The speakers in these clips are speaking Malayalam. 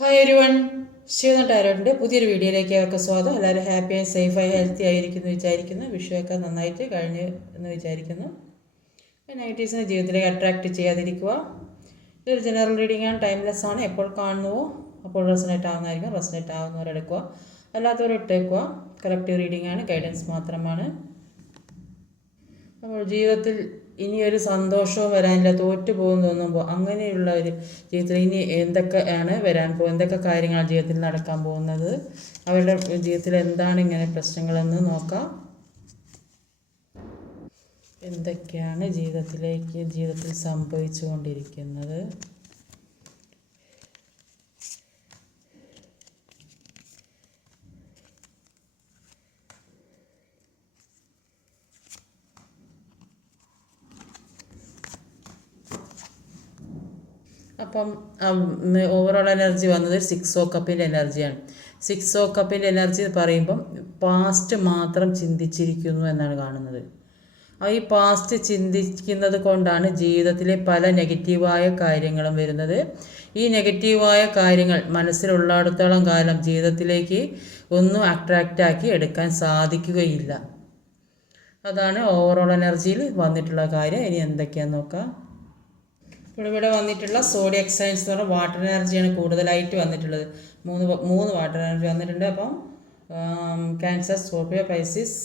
ഹായ് എവരിവൺ, ശിവൻ ടാരോട്ടിൻ്റെ പുതിയൊരു വീഡിയോയിലേക്ക് അവർക്ക് സ്വാഗതം. എല്ലാവരും ഹാപ്പിയായി സേഫായി ഹെൽത്തി ആയിരിക്കുന്നു വിചാരിക്കുന്നു. വിഷുവൊക്കെ നന്നായിട്ട് കഴിഞ്ഞ് എന്ന് വിചാരിക്കുന്നു. നെഗറ്റീവ്സിനെ ജീവിതത്തിലേക്ക് അട്രാക്റ്റ് ചെയ്യാതിരിക്കുക. ഇതൊരു ജനറൽ റീഡിംഗ് ആണ്, ടൈംലെസ് ആണ്. എപ്പോൾ കാണുന്നുവോ അപ്പോൾ റെസനേറ്റ് ആവുന്നതായിരിക്കും. റെസനേറ്റ് ആവുന്നവരെടുക്കുക, അല്ലാത്തവർ ഇട്ടേക്കുക. കളക്റ്റീവ് റീഡിംഗ് ആണ്, ഗൈഡൻസ് മാത്രമാണ്. നമ്മൾ ജീവിതത്തിൽ ഇനിയൊരു സന്തോഷവും വരാനില്ല, തോറ്റു പോകുന്നു തോന്നുമ്പോൾ അങ്ങനെയുള്ള ഒരു ജീവിതത്തിൽ ഇനി എന്തൊക്കെയാണ് വരാൻ പോകുന്നത്, എന്തൊക്കെ കാര്യങ്ങളാണ് ജീവിതത്തിൽ നടക്കാൻ പോകുന്നത്, അവരുടെ ജീവിതത്തിൽ എന്താണ് ഇങ്ങനെ പ്രശ്നങ്ങളെന്ന് നോക്കാം. എന്തൊക്കെയാണ് ജീവിതത്തിൽ സംഭവിച്ചു കൊണ്ടിരിക്കുന്നത്. അപ്പം ഓവറോൾ എനർജി വന്നത് 6 ഓഫ് കപ്പിൻ്റെ എനർജിയാണ്. 6 ഓഫ് കപ്പിൻ്റെ എനർജി എന്ന് പറയുമ്പം പാസ്റ്റ് മാത്രം ചിന്തിച്ചിരിക്കുന്നു എന്നാണ് കാണുന്നത്. ഈ പാസ്റ്റ് ചിന്തിക്കുന്നത് കൊണ്ടാണ് ജീവിതത്തിലെ പല നെഗറ്റീവായ കാര്യങ്ങളും വരുന്നത്. ഈ നെഗറ്റീവായ കാര്യങ്ങൾ മനസ്സിലുള്ളിടത്തോളം കാലം ജീവിതത്തിലേക്ക് ഒന്നും അട്രാക്റ്റാക്കി എടുക്കാൻ സാധിക്കുകയില്ല. അതാണ് ഓവറോൾ എനർജിയിൽ വന്നിട്ടുള്ള കാര്യം. ഇനി എന്തൊക്കെയാണെന്ന് നോക്കാം. ഇവിടെ വന്നിട്ടുള്ള സോഡിയക് സൈൻസ് എന്ന് പറഞ്ഞാൽ വാട്ടർ എനർജിയാണ് കൂടുതലായിട്ട് വന്നിട്ടുള്ളത്. മൂന്ന് വാട്ടർ എനർജി വന്നിട്ടുണ്ട്. അപ്പം Cancer, Scorpio, Pisces,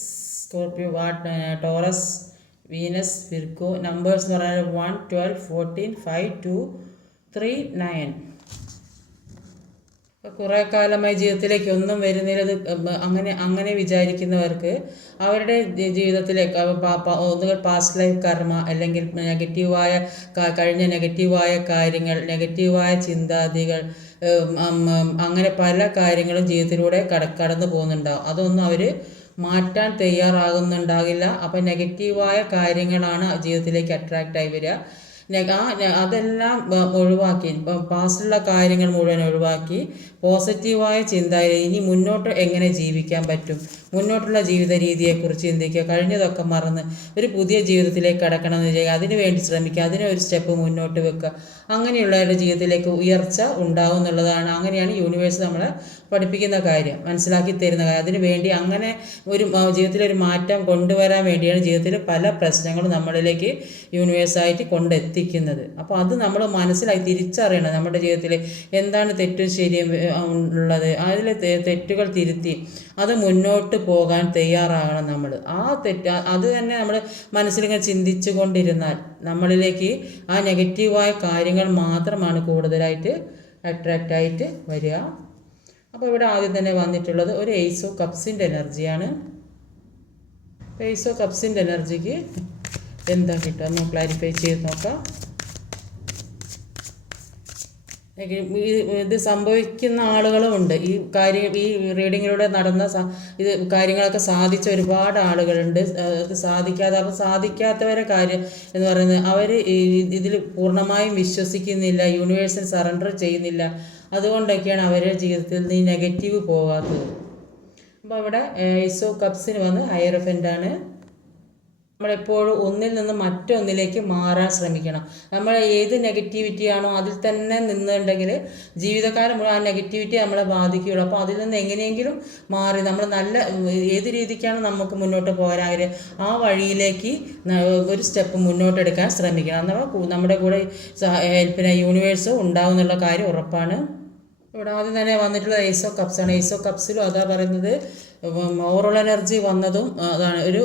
Taurus, Venus, Virgo. Numbers എന്ന് പറഞ്ഞാൽ 1, 12, 14, 5, 2, 3, 9. കുറേ കാലമായി ജീവിതത്തിലേക്ക് ഒന്നും വരുന്നില്ല. അങ്ങനെ വിചാരിക്കുന്നവർക്ക് അവരുടെ ജീവിതത്തിലേക്ക് ഒന്നുകിൽ പാസ്റ്റ് ലൈഫ് കർമ്മ, അല്ലെങ്കിൽ കഴിഞ്ഞ നെഗറ്റീവായ കാര്യങ്ങൾ, നെഗറ്റീവായ ചിന്താഗതികൾ, അങ്ങനെ പല കാര്യങ്ങളും ജീവിതത്തിലൂടെ കടന്നു പോകുന്നുണ്ടാവും. അതൊന്നും അവർ മാറ്റാൻ തയ്യാറാകുന്നുണ്ടാകില്ല. അപ്പം നെഗറ്റീവായ കാര്യങ്ങളാണ് ജീവിതത്തിലേക്ക് അട്രാക്റ്റായി വരിക. അതെല്ലാം ഒഴിവാക്കി, പാസ്റ്റിലുള്ള കാര്യങ്ങൾ മുഴുവൻ ഒഴിവാക്കി പോസിറ്റീവായ ചിന്തയിൽ ഇനി മുന്നോട്ട് എങ്ങനെ ജീവിക്കാൻ പറ്റും, മുന്നോട്ടുള്ള ജീവിത രീതിയെക്കുറിച്ച് ചിന്തിക്കുക. കഴിഞ്ഞതൊക്കെ മറന്ന് ഒരു പുതിയ ജീവിതത്തിലേക്ക് കടക്കണമെന്ന് വിചാരിക്കുക. അതിനു വേണ്ടി ശ്രമിക്കുക, അതിനൊരു സ്റ്റെപ്പ് മുന്നോട്ട് വെക്കുക. അങ്ങനെയുള്ളവരുടെ ജീവിതത്തിലേക്ക് ഉയർച്ച ഉണ്ടാവും എന്നുള്ളതാണ്. അങ്ങനെയാണ് യൂണിവേഴ്സ് നമ്മളെ പഠിപ്പിക്കുന്ന കാര്യം, മനസ്സിലാക്കി തരുന്ന കാര്യം. അതിനു വേണ്ടി അങ്ങനെ ഒരു ജീവിതത്തിലൊരു മാറ്റം കൊണ്ടുവരാൻ വേണ്ടിയാണ് ജീവിതത്തിൽ പല പ്രശ്നങ്ങളും നമ്മളിലേക്ക് യൂണിവേഴ്സായിട്ട് കൊണ്ടെത്തിക്കുന്നത്. അപ്പോൾ അത് നമ്മൾ മനസ്സിലായി തിരിച്ചറിയണം. നമ്മുടെ ജീവിതത്തിൽ എന്താണ് തെറ്റും ശരിയും ഉള്ളത്, അതിൽ തെറ്റുകൾ തിരുത്തി അത് മുന്നോട്ട് പോകാൻ തയ്യാറാകണം നമ്മൾ. അത് തന്നെ നമ്മൾ മനസ്സിലിങ്ങനെ ചിന്തിച്ചു കൊണ്ടിരുന്നാൽ നമ്മളിലേക്ക് ആ നെഗറ്റീവായ കാര്യങ്ങൾ മാത്രമാണ് കൂടുതലായിട്ട് അട്രാക്റ്റായിട്ട് വരിക. അപ്പോൾ ഇവിടെ ആദ്യം തന്നെ വന്നിട്ടുള്ളത് ഒരു ഏസ് ഓഫ് കപ്സിൻ്റെ എനർജിയാണ്. ഏസ് ഓഫ് കപ്സിൻ്റെ എനർജിക്ക് എന്താ കിട്ടുക എന്ന് ക്ലാരിഫൈ ചെയ്ത് നോക്കാം. ഇത് സംഭവിക്കുന്ന ആളുകളും ഉണ്ട്. ഈ റീഡിങ്ങിലൂടെ നടന്ന കാര്യങ്ങളൊക്കെ സാധിച്ച ഒരുപാട് ആളുകളുണ്ട്. അത് സാധിക്കാത്തവരെ കാര്യം എന്ന് പറയുന്നത് അവർ ഇതിൽ പൂർണ്ണമായും വിശ്വസിക്കുന്നില്ല, യൂണിവേഴ്സിൽ സറണ്ടർ ചെയ്യുന്നില്ല. അതുകൊണ്ടൊക്കെയാണ് അവരുടെ ജീവിതത്തിൽ നിന്ന് ഈ നെഗറ്റീവ് പോകാത്തത്. അപ്പോൾ അവിടെ ഏസ് ഓഫ് കപ്സിന് വന്ന് ഹയറഫൻ്റാണ്. നമ്മളെപ്പോഴും ഒന്നിൽ നിന്ന് മറ്റൊന്നിലേക്ക് മാറാൻ ശ്രമിക്കണം. നമ്മൾ ഏത് നെഗറ്റിവിറ്റിയാണോ അതിൽ തന്നെ നിന്നുണ്ടെങ്കിൽ ജീവിതകാലം മുഴുവൻ ആ നെഗറ്റിവിറ്റി നമ്മളെ ബാധിക്കുകയുള്ളൂ. അപ്പോൾ അതിൽ നിന്ന് എങ്ങനെയെങ്കിലും മാറി നമ്മൾ ഏത് രീതിക്കാണ് നമുക്ക് മുന്നോട്ട് പോരാൻ ആ വഴിയിലേക്ക് ഒരു സ്റ്റെപ്പ് മുന്നോട്ടെടുക്കാൻ ശ്രമിക്കണം. നമ്മുടെ കൂടെ ഹെൽപ്പിന് യൂണിവേഴ്സ് ഉണ്ടാവും എന്നുള്ള കാര്യം ഉറപ്പാണ്. ഇവിടെ ആദ്യം തന്നെ വന്നിട്ടുള്ള ഏസ് ഓഫ് കപ്സാണ്. ഏസ് ഓഫ് കപ്സിലും അതാ പറയുന്നത് ഓവറോൾ എനർജി വന്നതും അതാണ്. ഒരു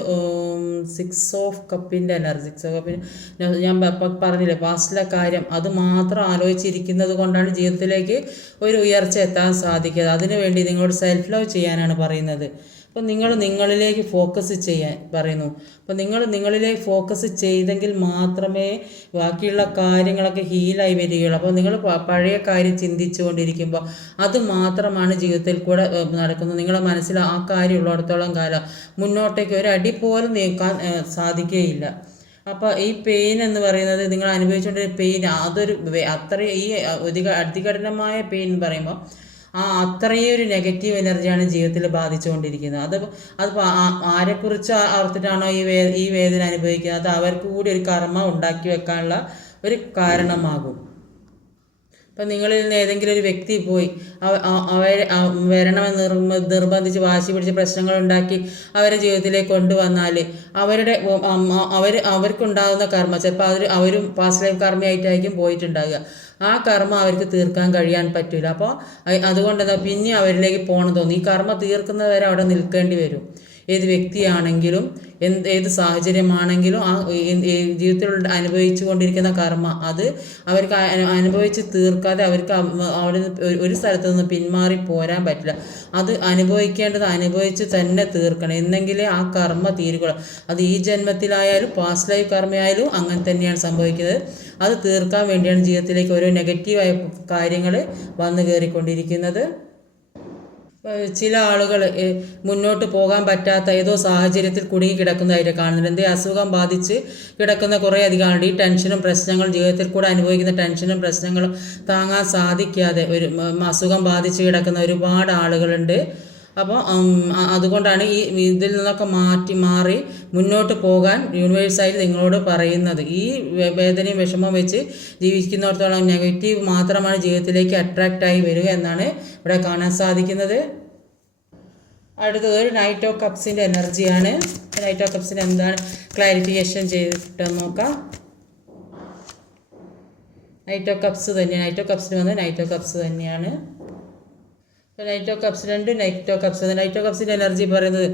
6 ഓഫ് കപ്പിൻ്റെ എനർജി. 6 ഓഫ് കപ്പിന് ഞാൻ പറഞ്ഞില്ലേ പാസ്റ്റിലെ കാര്യം അത് മാത്രം ആലോചിച്ചിരിക്കുന്നത് കൊണ്ടാണ് ജീവിതത്തിലേക്ക് ഒരു ഉയർച്ച എത്താൻ സാധിക്കുക. അതിനുവേണ്ടി നിങ്ങളോട് സെൽഫ് ലവ് ചെയ്യാനാണ് പറയുന്നത്. അപ്പോൾ നിങ്ങൾ നിങ്ങളിലേക്ക് ഫോക്കസ് ചെയ്യാൻ പറയുന്നു. അപ്പോൾ നിങ്ങളിലേക്ക് ഫോക്കസ് ചെയ്തെങ്കിൽ മാത്രമേ ബാക്കിയുള്ള കാര്യങ്ങളൊക്കെ ഹീലായി വരികയുള്ളൂ. അപ്പോൾ നിങ്ങൾ പഴയ കാര്യം ചിന്തിച്ചു കൊണ്ടിരിക്കുമ്പോൾ അത് മാത്രമാണ് ജീവിതത്തിൽ കൂടെ നടക്കുന്നത്. നിങ്ങളുടെ മനസ്സിൽ ആ കാര്യം ഉള്ളിടത്തോളം കാലം മുന്നോട്ടേക്ക് ഒരു അടി പോലും നീക്കാൻ സാധിക്കുകയില്ല. അപ്പോൾ ഈ പെയിൻ എന്ന് പറയുന്നത് നിങ്ങൾ അനുഭവിച്ചുകൊണ്ടിരുന്ന പെയിൻ അത്രയും ഈ അതികഠിനമായ പെയിൻ എന്ന് പറയുമ്പോൾ അത്രയും ഒരു നെഗറ്റീവ് എനർജിയാണ് ജീവിതത്തിൽ ബാധിച്ചുകൊണ്ടിരിക്കുന്നത്. അത് ആരെക്കുറിച്ച് ഓർത്തിട്ടാണോ ഈ വേദന അനുഭവിക്കുന്നത്, അത് അവർക്ക് കൂടി ഒരു കർമ്മ ഉണ്ടാക്കി വെക്കാനുള്ള ഒരു കാരണമാകും. ഇപ്പം നിങ്ങളിൽ നിന്ന് ഏതെങ്കിലും ഒരു വ്യക്തി പോയി അവരെ വരണമെന്ന് നിർബന്ധിച്ച് വാശി പിടിച്ച് പ്രശ്നങ്ങളുണ്ടാക്കി അവരെ ജീവിതത്തിലേക്ക് കൊണ്ടുവന്നാൽ അവർക്കുണ്ടാകുന്ന കർമ്മ ചിലപ്പോൾ അവരും പാസ്റ്റ് ലൈഫ് കർമ്മയായിട്ടായിരിക്കും പോയിട്ടുണ്ടാകുക. ആ കർമ്മ അവർക്ക് തീർക്കാൻ കഴിയാൻ പറ്റില്ല. അപ്പോൾ അതുകൊണ്ട് പിന്നെ അവരിലേക്ക് പോകണം തോന്നും. ഈ കർമ്മ തീർക്കുന്നവരെ അവിടെ നിൽക്കേണ്ടി വരും. ഏത് വ്യക്തിയാണെങ്കിലും ഏത് സാഹചര്യമാണെങ്കിലും ജീവിതത്തിൽ അനുഭവിച്ചു കൊണ്ടിരിക്കുന്ന കർമ്മ അത് അവർക്ക് അനുഭവിച്ച് തീർക്കാതെ അവർക്ക് അവിടെ ഒരു സ്ഥലത്ത് നിന്ന് പിന്മാറി പോരാൻ പറ്റില്ല. അത് അനുഭവിക്കേണ്ടത് അനുഭവിച്ച് തന്നെ തീർക്കണം. എന്നെങ്കിലേ ആ കർമ്മ തീരുകയുള്ളൂ. അത് ഈ ജന്മത്തിലായാലും പാസ്റ്റ് ലൈഫ് കർമ്മയായാലും അങ്ങനെ തന്നെയാണ് സംഭവിക്കുന്നത്. അത് തീർക്കാൻ വേണ്ടിയാണ് ജീവിതത്തിലേക്ക് ഓരോ നെഗറ്റീവായ കാര്യങ്ങൾ വന്നു കയറിക്കൊണ്ടിരിക്കുന്നത്. ചില ആളുകൾ മുന്നോട്ട് പോകാൻ പറ്റാത്ത ഏതോ സാഹചര്യത്തിൽ കുടുങ്ങി കിടക്കുന്നതായിട്ട് കാണുന്നുണ്ട്. എന്തേ അസുഖം ബാധിച്ച് കിടക്കുന്ന കുറേ അധികം ആളുണ്ട്. ഈ ടെൻഷനും പ്രശ്നങ്ങളും ജീവിതത്തിൽ കൂടെ അനുഭവിക്കുന്ന ടെൻഷനും പ്രശ്നങ്ങളും താങ്ങാൻ സാധിക്കാതെ അസുഖം ബാധിച്ച് കിടക്കുന്ന ഒരുപാട് ആളുകളുണ്ട്. അപ്പോൾ അതുകൊണ്ടാണ് ഇതിൽ നിന്നൊക്കെ മാറി മുന്നോട്ട് പോകാൻ യൂണിവേഴ്സായിട്ട് നിങ്ങളോട് പറയുന്നത്. ഈ വേദനയും വിഷമവും വെച്ച് ജീവിക്കുന്നിടത്തോളം നെഗറ്റീവ് മാത്രമാണ് ജീവിതത്തിലേക്ക് അട്രാക്റ്റായി വരിക എന്നാണ് ഇവിടെ കാണാൻ സാധിക്കുന്നത്. അടുത്തത് ഒരു നൈറ്റ് ഓഫ് കപ്സിൻ്റെ എനർജിയാണ്. നൈറ്റ് ഓഫ് കപ്സിന് എന്താണ് ക്ലാരിഫിക്കേഷൻ ചെയ്തിട്ട് നോക്കാം. നൈറ്റ് ഓഫ് കപ്സ് തന്നെയാണ്. നൈറ്റ് ഓഫ് കപ്സിന് വന്നത് നൈറ്റ് ഓഫ് കപ്സ് തന്നെയാണ്. Knight of cups 2 knight of cups. Knight of കപ്സിൻ്റെ എനർജി പറയുന്നത്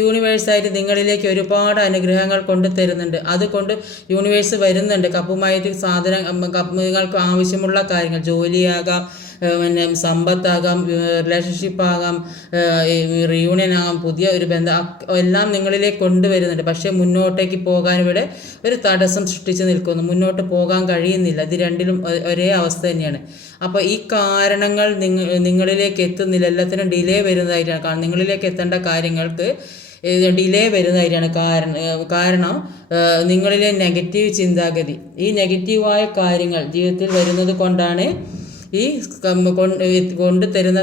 യൂണിവേഴ്സായിട്ട് നിങ്ങളിലേക്ക് ഒരുപാട് അനുഗ്രഹങ്ങൾ കൊണ്ട് തരുന്നുണ്ട്. അതുകൊണ്ട് യൂണിവേഴ്സ് വരുന്നുണ്ട്. കപ്പുമായിട്ട് നിങ്ങൾക്ക് ആവശ്യമുള്ള കാര്യങ്ങൾ, ജോലിയാകാം, പിന്നെ സമ്പത്താകാം, റിലേഷൻഷിപ്പാകാം, റിയൂണിയൻ ആകാം, പുതിയ ഒരു ബന്ധം എല്ലാം നിങ്ങളിലേക്ക് കൊണ്ടുവരുന്നുണ്ട്. പക്ഷേ മുന്നോട്ടേക്ക് പോകാൻ ഇവിടെ ഒരു തടസ്സം സൃഷ്ടിച്ച് നിൽക്കുന്നു. മുന്നോട്ട് പോകാൻ കഴിയുന്നില്ല. ഇത് രണ്ടിലും ഒരേ അവസ്ഥ തന്നെയാണ്. അപ്പോൾ ഈ കാരണങ്ങൾ നിങ്ങളിലേക്ക് എത്തുന്നില്ല. എല്ലാത്തിനും ഡിലേ വരുന്നതായിട്ടാണ് കാണുന്നത്. നിങ്ങളിലേക്ക് എത്തേണ്ട കാര്യങ്ങൾക്ക് ഡിലേ വരുന്നതായിട്ടാണ് കാരണം നിങ്ങളിലെ നെഗറ്റീവ് ചിന്താഗതി. ഈ നെഗറ്റീവായ കാര്യങ്ങൾ ജീവിതത്തിൽ വരുന്നത് കൊണ്ടാണ് ഈ കൊണ്ടുതരുന്ന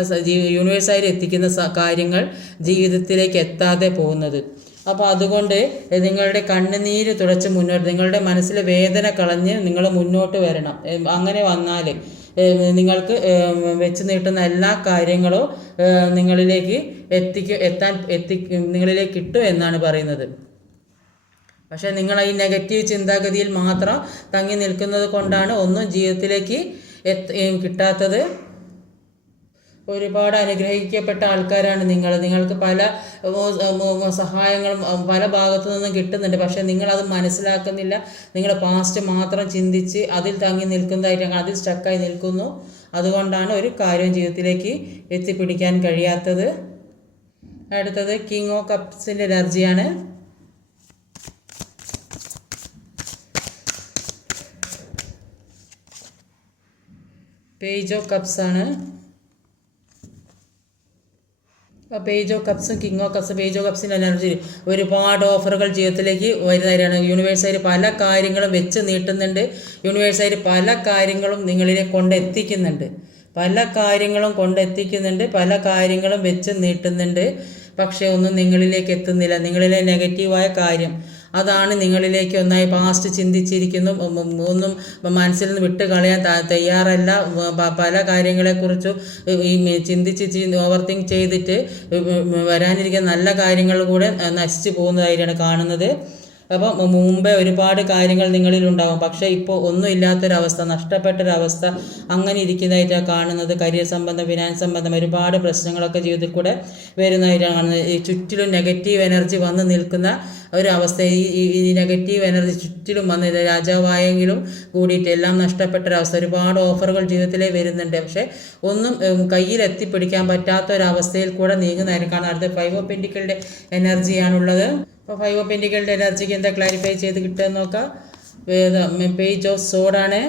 യൂണിവേഴ്സായിട്ട് എത്തിക്കുന്ന കാര്യങ്ങൾ ജീവിതത്തിലേക്ക് എത്താതെ പോകുന്നത്. അപ്പോൾ അതുകൊണ്ട് നിങ്ങളുടെ കണ്ണുനീര് തുടച്ച് മുന്നോട്ട്, നിങ്ങളുടെ മനസ്സിലെ വേദന കളഞ്ഞ് നിങ്ങൾ മുന്നോട്ട് വരണം. അങ്ങനെ വന്നാൽ നിങ്ങൾക്ക് വെച്ച് നീട്ടുന്ന എല്ലാ കാര്യങ്ങളും നിങ്ങളിലേക്ക് നിങ്ങളിലേക്ക് കിട്ടും എന്നാണ് പറയുന്നത്. പക്ഷേ നിങ്ങൾ ഈ നെഗറ്റീവ് ചിന്താഗതിയിൽ മാത്രം തങ്ങി നിൽക്കുന്നത് കൊണ്ടാണ് ഒന്നും ജീവിതത്തിലേക്ക് കിട്ടാത്തത്. ഒരുപാട് അനുഗ്രഹിക്കപ്പെട്ട ആൾക്കാരാണ് നിങ്ങൾക്ക് പല സഹായങ്ങളും പല ഭാഗത്തു നിന്നും കിട്ടുന്നുണ്ട്. പക്ഷേ നിങ്ങളത് മനസ്സിലാക്കുന്നില്ല. നിങ്ങൾ പാസ്റ്റ് മാത്രം ചിന്തിച്ച് അതിൽ തങ്ങി നിൽക്കുന്നതായിട്ട് അതിൽ സ്റ്റക്കായി നിൽക്കുന്നു. അതുകൊണ്ടാണ് ഒരു കാര്യം ജീവിതത്തിലേക്ക് എത്തിപ്പിടിക്കാൻ കഴിയാത്തത്. അടുത്തത് കിങ് ഓഫ് കപ്സിൻ്റെ എനർജിയാണ്. പേജ് ഓഫ് കപ്സ് ആണ്. പേജ് ഓഫ് കപ്സും കിങ് ഓഫ് കപ്സും പേജ് ഓഫ് കപ്സിൻ്റെ എനർജി ഒരുപാട് ഓഫറുകൾ ജീവിതത്തിലേക്ക് വരുന്നവരാണ്. യൂണിവേഴ്സായിട്ട് പല കാര്യങ്ങളും വെച്ച് നീട്ടുന്നുണ്ട്. യൂണിവേഴ്സായിട്ട് പല കാര്യങ്ങളും നിങ്ങളിലേക്ക് കൊണ്ടെത്തിക്കുന്നുണ്ട്. പല കാര്യങ്ങളും വെച്ച് നീട്ടുന്നുണ്ട്. പക്ഷേ ഒന്നും നിങ്ങളിലേക്ക് എത്തുന്നില്ല. നിങ്ങളിലെ നെഗറ്റീവായ കാര്യം അതാണ് നിങ്ങളിലേക്ക് ഒന്നായി പാസ്റ്റ് ചിന്തിച്ചിരിക്കുന്നു. ഒന്നും മനസ്സിൽ നിന്ന് വിട്ട് കളയാൻ തയ്യാറല്ല. പല കാര്യങ്ങളെക്കുറിച്ചും ഈ ചിന്തിച്ച് ഓവർ തിങ്ക് ചെയ്തിട്ട് വരാനിരിക്കുന്ന നല്ല കാര്യങ്ങൾ കൂടെ നശിച്ചു പോകുന്നതായിട്ടാണ് കാണുന്നത്. അപ്പോൾ മുമ്പേ ഒരുപാട് കാര്യങ്ങൾ നിങ്ങളിലുണ്ടാകും. പക്ഷേ ഇപ്പോൾ ഒന്നും ഇല്ലാത്തൊരവസ്ഥ, നഷ്ടപ്പെട്ടൊരവസ്ഥ അങ്ങനെ ഇരിക്കുന്നതായിട്ടാണ് കാണുന്നത്. കരിയർ സംബന്ധം, ഫിനാൻസ് സംബന്ധം ഒരുപാട് പ്രശ്നങ്ങളൊക്കെ ജീവിതത്തിൽ കൂടെ വരുന്നതായിട്ടാണ് കാണുന്നത്. ഈ ചുറ്റിലും നെഗറ്റീവ് എനർജി വന്ന് നിൽക്കുന്ന ഒരവസ്ഥ. ഈ നെഗറ്റീവ് എനർജി ചുറ്റിലും വന്ന് രാജാവായെങ്കിലും കൂടിയിട്ട് എല്ലാം നഷ്ടപ്പെട്ടൊരവസ്ഥ. ഒരുപാട് ഓഫറുകൾ ജീവിതത്തിലേക്ക് വരുന്നുണ്ട്. പക്ഷേ ഒന്നും കയ്യിൽ എത്തിപ്പിടിക്കാൻ പറ്റാത്തൊരവസ്ഥയിൽ കൂടെ നീങ്ങുന്നതായിരിക്കാണ്. അടുത്ത 5 ഓഫ് പെന്റിക്കിളിൻ്റെ എനർജിയാണുള്ളത്. അപ്പോൾ 5 ഓഫ് പെന്റിക്കിളിൻ്റെ എനർജിക്ക് എന്താ ക്ലാരിഫൈ ചെയ്ത് കിട്ടുമെന്ന് നോക്കാം. പേജ് ഓഫ് സോഡാണ്.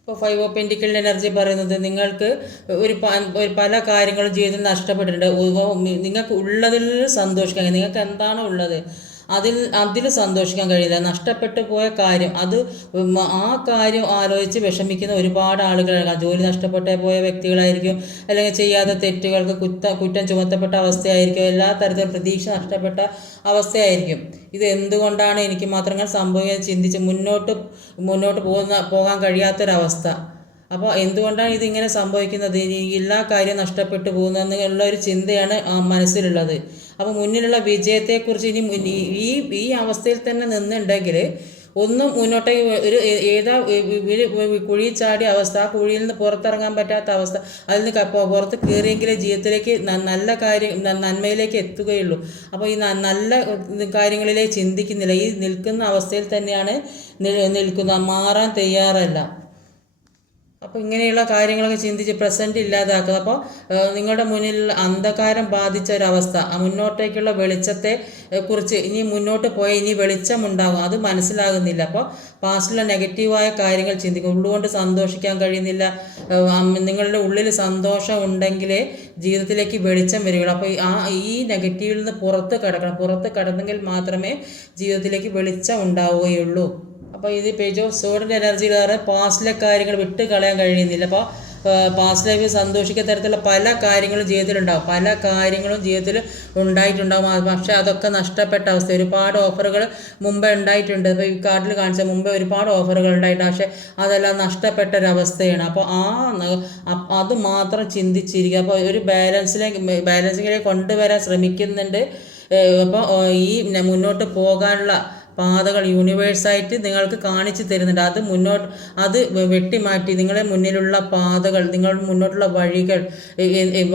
ഇപ്പോൾ 5 ഓഫ് പെന്റിക്കിളിൻ്റെ എനർജി പറയുന്നത് നിങ്ങൾക്ക് പല കാര്യങ്ങളും ജീവിതത്തിൽ നഷ്ടപ്പെട്ടിട്ടുണ്ട്. നിങ്ങൾക്ക് ഉള്ളതിൽ സന്തോഷിക്കാൻ, നിങ്ങൾക്ക് എന്താണോ ഉള്ളത് അതിൽ സന്തോഷിക്കാൻ കഴിയില്ല. നഷ്ടപ്പെട്ടു പോയ കാര്യം ആ കാര്യം ആലോചിച്ച് വിഷമിക്കുന്ന ഒരുപാട് ആളുകളാണ്. ജോലി നഷ്ടപ്പെട്ടു പോയ വ്യക്തികളായിരിക്കും, അല്ലെങ്കിൽ ചെയ്യാത്ത തെറ്റുകൾക്ക് കുറ്റം ചുമത്തപ്പെട്ട അവസ്ഥയായിരിക്കും, എല്ലാ തരത്തിലും പ്രതീക്ഷ നഷ്ടപ്പെട്ട അവസ്ഥയായിരിക്കും. ഇത് എന്തുകൊണ്ടാണ് എനിക്ക് മാത്രം സംഭവിക്കാൻ ചിന്തിച്ച് മുന്നോട്ട് പോകാൻ കഴിയാത്തൊരവസ്ഥ. അപ്പോൾ എന്തുകൊണ്ടാണ് ഇതിങ്ങനെ സംഭവിക്കുന്നത്, എല്ലാ കാര്യവും നഷ്ടപ്പെട്ടു പോകുന്നതെന്നുള്ള ഒരു ചിന്തയാണ് മനസ്സിലുള്ളത്. അപ്പോൾ മുന്നിലുള്ള വിജയത്തെക്കുറിച്ച് ഇനി ഈ അവസ്ഥയിൽ തന്നെ നിന്നുണ്ടെങ്കിൽ ഒന്നും മുന്നോട്ടേക്ക് കുഴിയിൽ ചാടിയ അവസ്ഥ, ആ കുഴിയിൽ നിന്ന് പുറത്തിറങ്ങാൻ പറ്റാത്ത അവസ്ഥ, അതിൽ നിന്ന് പുറത്ത് കയറിയെങ്കിലേ ജീവിതത്തിലേക്ക് നല്ല നന്മയിലേക്ക് എത്തുകയുള്ളൂ. അപ്പോൾ ഈ നല്ല കാര്യങ്ങളിലേക്ക് ചിന്തിക്കുന്നില്ല, ഈ നിൽക്കുന്ന അവസ്ഥയിൽ തന്നെയാണ് നിൽക്കുന്നത്, മാറാൻ തയ്യാറല്ല. അപ്പോൾ ഇങ്ങനെയുള്ള കാര്യങ്ങളൊക്കെ ചിന്തിച്ച് പ്രസൻറ്റ് ഇല്ലാതാക്കുക. അപ്പോൾ നിങ്ങളുടെ മുന്നിൽ അന്ധകാരം ബാധിച്ച ഒരവസ്ഥ, മുന്നോട്ടേക്കുള്ള വെളിച്ചത്തെ കുറിച്ച് ഇനി മുന്നോട്ട് പോയാൽ ഇനി വെളിച്ചമുണ്ടാകും, അത് മനസ്സിലാകുന്നില്ല. അപ്പോൾ പാസ്റ്റിലെ നെഗറ്റീവായ കാര്യങ്ങൾ ചിന്തിക്കും, ഉള്ളുകൊണ്ട് സന്തോഷിക്കാൻ കഴിയുന്നില്ല. നിങ്ങളുടെ ഉള്ളിൽ സന്തോഷം ഉണ്ടെങ്കിലേ ജീവിതത്തിലേക്ക് വെളിച്ചം വരികയുള്ളൂ. അപ്പോൾ ഈ നെഗറ്റീവിൽ നിന്ന് പുറത്ത് കടന്നെങ്കിൽ മാത്രമേ ജീവിതത്തിലേക്ക് വെളിച്ചം ഉണ്ടാവുകയുള്ളൂ. അപ്പോൾ ഇത് പേജ് ഓഫ് സോഡിൻ്റെ എനർജിയിലേറെ പാസ്റ്റിലെ കാര്യങ്ങൾ വിട്ട് കളയാൻ കഴിയുന്നില്ല. അപ്പോൾ പാസ്റ്റ് ലൈഫിൽ സന്തോഷിക്കുന്ന തരത്തിലുള്ള പല കാര്യങ്ങളും ജീവിതത്തിലുണ്ടാകും, പല കാര്യങ്ങളും ജീവിതത്തിൽ ഉണ്ടായിട്ടുണ്ടാകും. പക്ഷേ അതൊക്കെ നഷ്ടപ്പെട്ട അവസ്ഥ. ഒരുപാട് ഓഫറുകൾ മുമ്പേ ഉണ്ടായിട്ടുണ്ട്. ഇപ്പോൾ ഈ കാർഡിൽ കാണിച്ച മുമ്പേ ഒരുപാട് ഓഫറുകൾ ഉണ്ടായിട്ടുണ്ട്, പക്ഷേ അതെല്ലാം നഷ്ടപ്പെട്ടൊരവസ്ഥയാണ്. അപ്പോൾ അത് മാത്രം ചിന്തിച്ചിരിക്കുക. അപ്പോൾ ഒരു ബാലൻസിങ്ങിലേക്ക് കൊണ്ടുവരാൻ ശ്രമിക്കുന്നുണ്ട്. അപ്പോൾ ഈ മുന്നോട്ട് പോകാനുള്ള പാതകൾ യൂണിവേഴ്സായിട്ട് നിങ്ങൾക്ക് കാണിച്ചു തരുന്നുണ്ട്. അത് വെട്ടിമാറ്റി നിങ്ങളുടെ മുന്നിലുള്ള പാതകൾ, നിങ്ങളുടെ മുന്നോട്ടുള്ള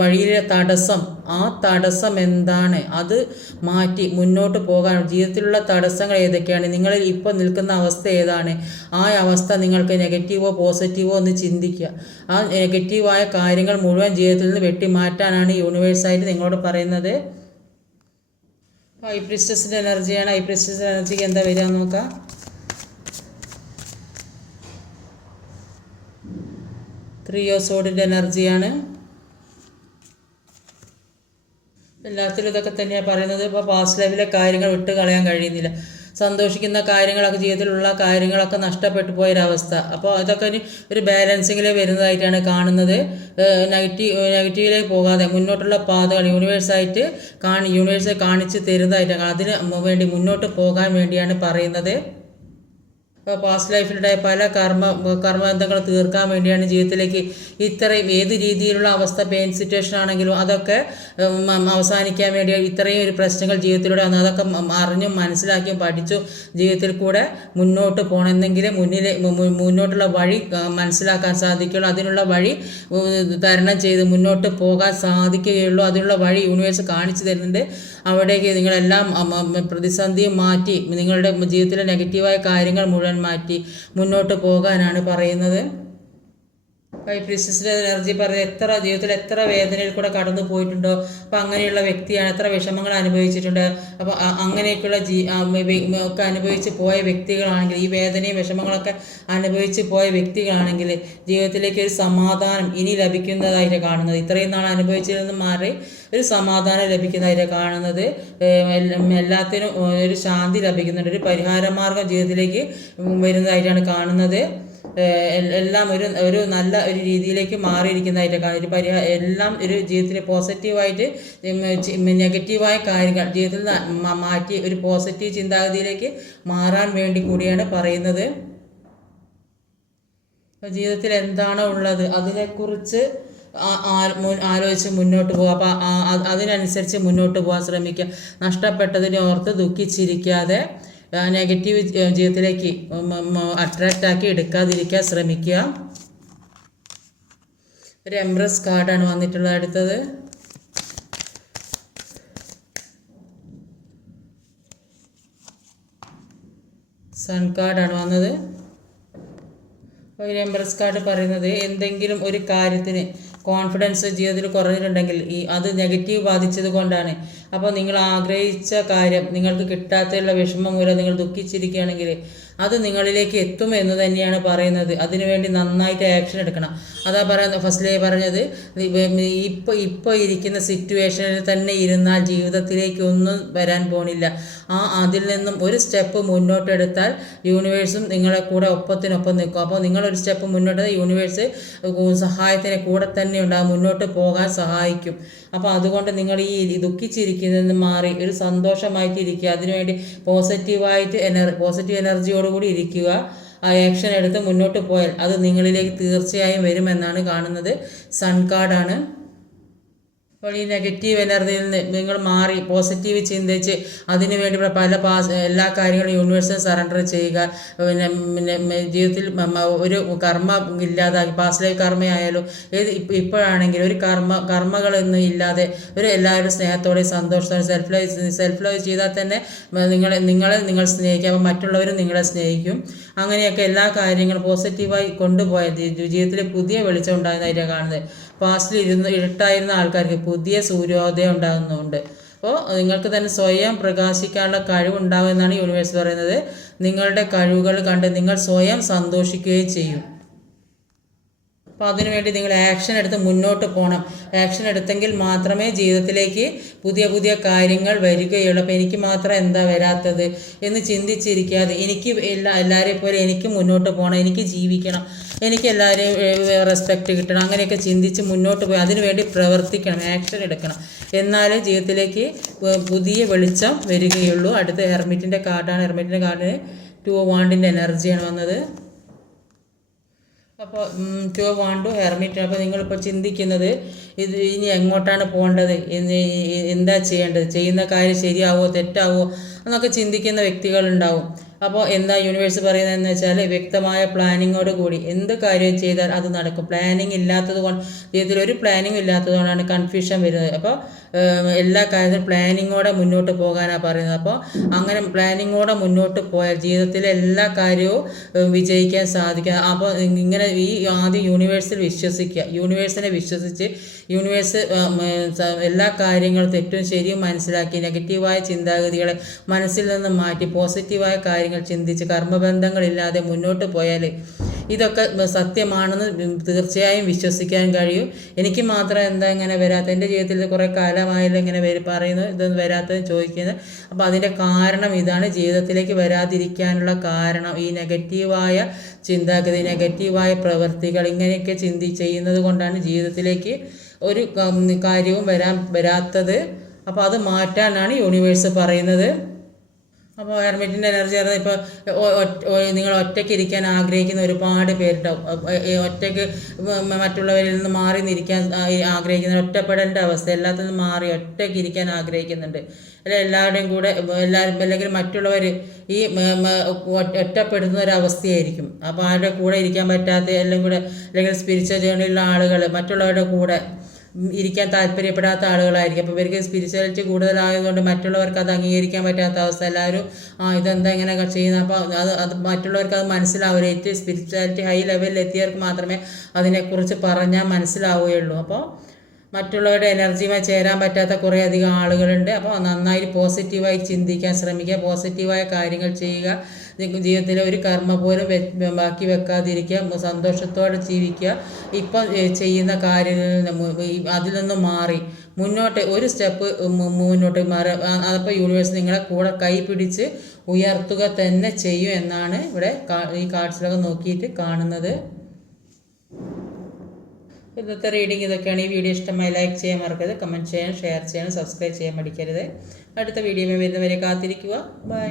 വഴിയിലെ തടസ്സം, ആ തടസ്സം എന്താണ്, അത് മാറ്റി മുന്നോട്ട് പോകാൻ ജീവിതത്തിലുള്ള തടസ്സങ്ങൾ ഏതൊക്കെയാണ്, നിങ്ങളിൽ ഇപ്പോൾ നിൽക്കുന്ന അവസ്ഥ ഏതാണ്, ആ അവസ്ഥ നിങ്ങൾക്ക് നെഗറ്റീവോ പോസിറ്റീവോ ഒന്ന് ചിന്തിക്കുക. ആ നെഗറ്റീവായ കാര്യങ്ങൾ മുഴുവൻ ജീവിതത്തിൽ നിന്ന് വെട്ടിമാറ്റാനാണ് യൂണിവേഴ്സായിട്ട് നിങ്ങളോട് പറയുന്നത്. ഹൈ പ്രീസ്റ്റസിൻ്റെ എനർജിയാണ്. ഹൈ പ്രീസ്റ്റസിൻ്റെ എനർജിക്ക് എന്താ വരിക നോക്കാം. ത്രീ ഓഫ് സോഡിൻ്റെ എനർജിയാണ്. എല്ലാത്തിലും ഇതൊക്കെ തന്നെയാണ് പറയുന്നത്. ഇപ്പോൾ പാസ്റ്റ് ലൈഫിലെ കാര്യങ്ങൾ വിട്ട് കളയാൻ കഴിയുന്നില്ല, സന്തോഷിക്കുന്ന കാര്യങ്ങളൊക്കെ, ജീവിതത്തിലുള്ള കാര്യങ്ങളൊക്കെ നഷ്ടപ്പെട്ടു പോയൊരവസ്ഥ. അപ്പോൾ അതൊക്കെ ഒരു ബാലൻസിങ്ങിൽ വരുന്നതായിട്ടാണ് കാണുന്നത്. നെഗറ്റീവിലേക്ക് പോകാതെ മുന്നോട്ടുള്ള പാതകൾ യൂണിവേഴ്സായിട്ട് കാണിച്ച് തരുന്നതായിട്ടാണ്. അതിന് വേണ്ടി മുന്നോട്ട് പോകാൻ വേണ്ടിയാണ് പറയുന്നത്. ഇപ്പോൾ പാസ്റ്റ് ലൈഫിലുടെ പല കർമ്മബന്ധങ്ങൾ തീർക്കാൻ വേണ്ടിയാണ് ജീവിതത്തിലേക്ക് ഇത്രയും ഏത് രീതിയിലുള്ള അവസ്ഥ, പെയിൻ സിറ്റുവേഷൻ ആണെങ്കിലും അതൊക്കെ അവസാനിക്കാൻ വേണ്ടി ഇത്രയും ഒരു പ്രശ്നങ്ങൾ ജീവിതത്തിലൂടെ വന്നു. അതൊക്കെ അറിഞ്ഞും മനസ്സിലാക്കിയും പഠിച്ചും ജീവിതത്തിൽ കൂടെ മുന്നോട്ട് പോകണമെന്നെങ്കിൽ മുന്നോട്ടുള്ള വഴി മനസ്സിലാക്കാൻ സാധിക്കുകയുള്ളൂ, അതിനുള്ള വഴി തരണം ചെയ്ത് മുന്നോട്ട് പോകാൻ സാധിക്കുകയുള്ളൂ. അതിനുള്ള വഴി യൂണിവേഴ്സ് കാണിച്ചു തരുന്നുണ്ട്. അവിടേക്ക് നിങ്ങളെല്ലാം പ്രതിസന്ധിയും മാറ്റി നിങ്ങളുടെ ജീവിതത്തിലെ നെഗറ്റീവായ കാര്യങ്ങൾ മുഴുവൻ മാറ്റി മുന്നോട്ട് പോകാനാണ് പറയുന്നത്. ഹൈ പ്രീസ്റ്റസിൻ്റെ എനർജി പറയുന്നത് ജീവിതത്തിൽ എത്ര വേദനയിൽ കൂടെ കടന്നു പോയിട്ടുണ്ടോ, അപ്പോൾ അങ്ങനെയുള്ള വ്യക്തിയാണ്, എത്ര വിഷമങ്ങൾ അനുഭവിച്ചിട്ടുണ്ട്. അപ്പോൾ അങ്ങനെയൊക്കെയുള്ള ഒക്കെ അനുഭവിച്ച് പോയ വ്യക്തികളാണെങ്കിൽ, ഈ വേദനയും വിഷമങ്ങളൊക്കെ അനുഭവിച്ച് പോയ വ്യക്തികളാണെങ്കിൽ ജീവിതത്തിലേക്ക് ഒരു സമാധാനം ഇനി ലഭിക്കുന്നതായിട്ട് കാണുന്നത്. ഇത്രയും നാൾ അനുഭവിച്ചതിൽ നിന്ന് മാറി ഒരു സമാധാനം ലഭിക്കുന്നതായിട്ട് കാണുന്നത്. എല്ലാത്തിനും ഒരു ശാന്തി ലഭിക്കുന്നുണ്ട്, ഒരു പരിഹാരമാർഗം ജീവിതത്തിലേക്ക് വരുന്നതായിട്ടാണ് കാണുന്നത്. എല്ലാം ഒരു നല്ല ഒരു രീതിയിലേക്ക് മാറിയിരിക്കുന്നതായിട്ട് കാണും. എല്ലാം ഒരു ജീവിതത്തിൽ പോസിറ്റീവായിട്ട് നെഗറ്റീവായ കാര്യങ്ങൾ ജീവിതത്തിൽ മാറ്റി ഒരു പോസിറ്റീവ് ചിന്താഗതിയിലേക്ക് മാറാൻ വേണ്ടി കൂടിയാണ് പറയുന്നത്. ജീവിതത്തിൽ എന്താണോ ഉള്ളത് അതിനെക്കുറിച്ച് ആലോചിച്ച് മുന്നോട്ട് പോകുക. അപ്പോൾ അതിനനുസരിച്ച് മുന്നോട്ട് പോകാൻ ശ്രമിക്കുക. നഷ്ടപ്പെട്ടതിനെ ഓർത്ത് ദുഃഖിച്ചിരിക്കാതെ നെഗറ്റീവ് ജീവിതത്തിലേക്ക് അട്രാക്റ്റ് ആക്കി എടുക്കാതിരിക്കാൻ ശ്രമിക്കുക. ഒരു എംപ്രസ് കാർഡാണ് വന്നിട്ടുള്ളത്. അടുത്തത് സൺ കാർഡാണ് വന്നത്. ഒരു എംപ്രസ് കാർഡ് പറയുന്നത് എന്തെങ്കിലും ഒരു കാര്യത്തിന് കോൺഫിഡൻസ് ജീവിതത്തിൽ കുറഞ്ഞിട്ടുണ്ടെങ്കിൽ അത് നെഗറ്റീവ് ബാധിച്ചത് കൊണ്ടാണ്. അപ്പോൾ നിങ്ങൾ ആഗ്രഹിച്ച കാര്യം നിങ്ങൾക്ക് കിട്ടാത്തുള്ള വിഷമം മൂലം നിങ്ങൾ ദുഃഖിച്ചിരിക്കുകയാണെങ്കിൽ അത് നിങ്ങളിലേക്ക് എത്തും എന്ന് തന്നെയാണ് പറയുന്നത്. അതിനുവേണ്ടി നന്നായിട്ട് ആക്ഷൻ എടുക്കണം. അതാ പറയുന്നത്, ഫസ്റ്റിലേ പറഞ്ഞത്, ഇപ്പോൾ ഇരിക്കുന്ന സിറ്റുവേഷനിൽ തന്നെ ഇരുന്നാൽ ജീവിതത്തിലേക്ക് ഒന്നും വരാൻ പോണില്ല. അതിൽ നിന്നും ഒരു സ്റ്റെപ്പ് മുന്നോട്ടെടുത്താൽ യൂണിവേഴ്സും നിങ്ങളെ കൂടെ ഒപ്പത്തിനൊപ്പം നിൽക്കും. അപ്പോൾ നിങ്ങളൊരു സ്റ്റെപ്പ് മുന്നോട്ട് യൂണിവേഴ്സ് സഹായത്തിന് കൂടെ തന്നെ ഉണ്ടാകും, മുന്നോട്ട് പോകാൻ സഹായിക്കും. അപ്പോൾ അതുകൊണ്ട് നിങ്ങൾ ഈ ദുഃഖിച്ചിരിക്കുന്നതിന് മാറി ഒരു സന്തോഷമായിട്ട് ഇരിക്കുക. അതിനുവേണ്ടി പോസിറ്റീവ് എനർജിയോടുകൂടി ഇരിക്കുക. ആ ആക്ഷൻ എടുത്ത് മുന്നോട്ട് പോയാൽ അത് നിങ്ങളിലേക്ക് തീർച്ചയായും വരുമെന്നാണ് കാണുന്നത്. സൺ കാർഡാണ്. അപ്പോൾ ഈ നെഗറ്റീവ് എനർജിയിൽ നിന്ന് നിങ്ങൾ മാറി പോസിറ്റീവ് ചിന്തിച്ച് അതിനുവേണ്ടി എല്ലാ കാര്യങ്ങളും യൂണിവേഴ്സിൽ സറണ്ടർ ചെയ്യുക. പിന്നെ ജീവിതത്തിൽ ഒരു കർമ്മ ഇല്ലാതാക്കി, പാസ്റ്റ് ലൈഫ് കർമ്മയായാലും ഇപ്പോഴാണെങ്കിലും ഒരു കർമ്മകളൊന്നും ഇല്ലാതെ എല്ലാവരും സ്നേഹത്തോടെ സന്തോഷത്തോടെ സെൽഫ് ലവ് ചെയ്താൽ തന്നെ നിങ്ങൾ സ്നേഹിക്കുക. അപ്പോൾ മറ്റുള്ളവരും നിങ്ങളെ സ്നേഹിക്കും. അങ്ങനെയൊക്കെ എല്ലാ കാര്യങ്ങളും പോസിറ്റീവായി കൊണ്ടുപോയാൽ ജീവിതത്തിൽ പുതിയ വെളിച്ചം ഉണ്ടാകുന്നതായിട്ടാണ് കാണുന്നത്. പാസ്റ്റിൽ ഇരുട്ടായിരുന്ന ആൾക്കാർക്ക് പുതിയ സൂര്യോദയം ഉണ്ടാകുന്നുണ്ട്. അപ്പോൾ നിങ്ങൾക്ക് തന്നെ സ്വയം പ്രകാശിക്കാനുള്ള കഴിവുണ്ടാകുമെന്നാണ് യൂണിവേഴ്സ് പറയുന്നത്. നിങ്ങളുടെ കഴിവുകൾ കണ്ട് നിങ്ങൾ സ്വയം സന്തോഷിക്കുകയും ചെയ്യും. അപ്പോൾ അതിനുവേണ്ടി നിങ്ങൾ ആക്ഷൻ എടുത്ത് മുന്നോട്ട് പോകണം. ആക്ഷൻ എടുത്തെങ്കിൽ മാത്രമേ ജീവിതത്തിലേക്ക് പുതിയ കാര്യങ്ങൾ വരികയുള്ളൂ. അപ്പോൾ എനിക്ക് മാത്രം എന്താ വരാത്തത് എന്ന് ചിന്തിച്ചിരിക്കാതെ എല്ലാവരെയും പോലെ എനിക്ക് മുന്നോട്ട് പോകണം, എനിക്ക് ജീവിക്കണം, എനിക്ക് എല്ലാവരെയും റെസ്പെക്റ്റ് കിട്ടണം, അങ്ങനെയൊക്കെ ചിന്തിച്ച് മുന്നോട്ട് പോയി അതിനുവേണ്ടി പ്രവർത്തിക്കണം, ആക്ഷൻ എടുക്കണം. എന്നാലേ ജീവിതത്തിലേക്ക് പുതിയ വെളിച്ചം വരികയുള്ളൂ. അടുത്ത ഹെർമിറ്റിൻ്റെ കാർഡാണ്. ഹെർമിറ്റിൻ്റെ കാർഡിന് 2 ഓഫ് വാണ്ടിൻ്റെ എനർജിയാണ് വന്നത്. അപ്പോൾ 2 ഓഫ് വാണ്ട് ഹെർമിറ്റ്. അപ്പോൾ നിങ്ങളിപ്പോൾ ചിന്തിക്കുന്നത് ഇനി എങ്ങോട്ടാണ് പോകേണ്ടത്, എന്താ ചെയ്യേണ്ടത്, ചെയ്യുന്ന കാര്യം ശരിയാവോ തെറ്റാവോ എന്നൊക്കെ ചിന്തിക്കുന്ന വ്യക്തികളുണ്ടാവും. അപ്പോൾ എന്താ യൂണിവേഴ്സ് പറയുന്നതെന്ന് വെച്ചാൽ, വ്യക്തമായ പ്ലാനിങ്ങോട് കൂടി എന്ത് കാര്യം ചെയ്താൽ അത് നടക്കും. പ്ലാനിങ് ഇല്ലാത്തത് കൊണ്ട്, ജീവിതത്തിൽ ഒരു പ്ലാനിങ് ഇല്ലാത്തത് കൊണ്ടാണ് കൺഫ്യൂഷൻ വരുന്നത്. അപ്പോൾ എല്ലാ കാര്യത്തിലും പ്ലാനിങ്ങോടെ മുന്നോട്ട് പോകാനാണ് പറയുന്നത്. അപ്പോൾ അങ്ങനെ പ്ലാനിങ്ങോടെ മുന്നോട്ട് പോയാൽ ജീവിതത്തിലെ എല്ലാ കാര്യവും വിജയിക്കാൻ സാധിക്കുക. അപ്പോൾ ഇങ്ങനെ ആദ്യം യൂണിവേഴ്സിൽ വിശ്വസിക്കുക. യൂണിവേഴ്സിനെ വിശ്വസിച്ച് യൂണിവേഴ്സ് എല്ലാ കാര്യങ്ങളും തെറ്റും ശരിയും മനസ്സിലാക്കി നെഗറ്റീവായ ചിന്താഗതികളെ മനസ്സിൽ നിന്ന് മാറ്റി പോസിറ്റീവായ കാര്യങ്ങൾ ചിന്തിച്ച് കർമ്മബന്ധങ്ങളില്ലാതെ മുന്നോട്ട് പോയാൽ ഇതൊക്കെ സത്യമാണെന്ന് തീർച്ചയായും വിശ്വസിക്കാൻ കഴിയും. എനിക്ക് മാത്രം എന്താ ഇങ്ങനെ വരാത്ത, എൻ്റെ ജീവിതത്തിൽ കുറേ കാലമായാലും ഇങ്ങനെ പറയുന്നത് ഇതൊന്നും വരാത്തതെന്ന് ചോദിക്കുന്നത്. അപ്പോൾ അതിൻ്റെ കാരണം ഇതാണ്. ജീവിതത്തിലേക്ക് വരാതിരിക്കാനുള്ള കാരണം ഈ നെഗറ്റീവായ ചിന്താഗതി, നെഗറ്റീവായ പ്രവൃത്തികൾ ഇങ്ങനെയൊക്കെ ചെയ്യുന്നത് കൊണ്ടാണ് ജീവിതത്തിലേക്ക് ഒരു കാര്യവും വരാത്തത്. അപ്പോൾ അത് മാറ്റാനാണ് യൂണിവേഴ്സ് പറയുന്നത്. അപ്പോൾ ഹെർമിറ്റിൻ്റെ എനർജി പറയുന്നത്, ഇപ്പോൾ നിങ്ങൾ ഒറ്റയ്ക്ക് ഇരിക്കാൻ ആഗ്രഹിക്കുന്ന ഒരുപാട് പേരുണ്ടാവും. ഒറ്റയ്ക്ക് മറ്റുള്ളവരിൽ നിന്ന് മാറി നിൽക്കാൻ ആഗ്രഹിക്കുന്ന, ഒറ്റപ്പെടേണ്ട അവസ്ഥ, എല്ലാത്തിൽ നിന്നും മാറി ഒറ്റയ്ക്ക് ഇരിക്കാൻ ആഗ്രഹിക്കുന്നുണ്ട്. എല്ലാവരുടെയും കൂടെ അല്ലെങ്കിൽ മറ്റുള്ളവർ ഈ ഒറ്റപ്പെടുന്ന ഒരവസ്ഥയായിരിക്കും. അപ്പോൾ ആരുടെ കൂടെ ഇരിക്കാൻ പറ്റാത്ത അല്ലെങ്കിൽ സ്പിരിച്വൽ ജേണിയിലുള്ള ആളുകൾ മറ്റുള്ളവരുടെ കൂടെ ഇരിക്കാൻ താല്പര്യപ്പെടാത്ത ആളുകളായിരിക്കും. അപ്പോൾ ഇവർക്ക് സ്പിരിച്വാലിറ്റി കൂടുതലായതുകൊണ്ട് മറ്റുള്ളവർക്ക് അത് അംഗീകരിക്കാൻ പറ്റാത്ത അവസ്ഥ. എല്ലാവരും ഇതെന്താ ഇങ്ങനെ ചെയ്യുന്നത്, അപ്പോൾ അത് മറ്റുള്ളവർക്ക് അത് മനസ്സിലാവില്ല. ഏറ്റവും സ്പിരിച്വാലിറ്റി ഹൈ ലെവലിൽ എത്തിയവർക്ക് മാത്രമേ അതിനെക്കുറിച്ച് പറഞ്ഞാൽ മനസ്സിലാവുകയുള്ളൂ. അപ്പോൾ മറ്റുള്ളവരുടെ എനർജിയുമായി ചേരാൻ പറ്റാത്ത കുറേ അധികം ആളുകളുണ്ട്. അപ്പോൾ നന്നായി പോസിറ്റീവായി ചിന്തിക്കാൻ ശ്രമിക്കുക, പോസിറ്റീവായ കാര്യങ്ങൾ ചെയ്യുക. ജീവിതത്തിൽ ഒരു കർമ്മ പോലും ബാക്കി വെക്കാതിരിക്കുക, സന്തോഷത്തോടെ ജീവിക്കുക. ഇപ്പം ചെയ്യുന്ന കാര്യങ്ങളിൽ അതിൽ നിന്ന് മാറി മുന്നോട്ട് ഒരു സ്റ്റെപ്പ് മുന്നോട്ട് മാറി. അപ്പോൾ യൂണിവേഴ്സ് നിങ്ങളെ കൂടെ കൈ പിടിച്ച് ഉയർത്തുക തന്നെ ചെയ്യും എന്നാണ് ഇവിടെ ഈ കാർഡ്സിലൊക്കെ നോക്കിയിട്ട് കാണുന്നത്. ഇന്നത്തെ റീഡിങ് ഇതൊക്കെയാണ്. ഈ വീഡിയോ ഇഷ്ടമായി ലൈക്ക് ചെയ്യാൻ മറക്കരുത്, കമൻറ്റ് ചെയ്യാൻ, ഷെയർ ചെയ്യാൻ, സബ്സ്ക്രൈബ് ചെയ്യാൻ മടിക്കരുത്. അടുത്ത വീഡിയോയിൽ വരുന്നവരെ കാത്തിരിക്കുക. ബൈ.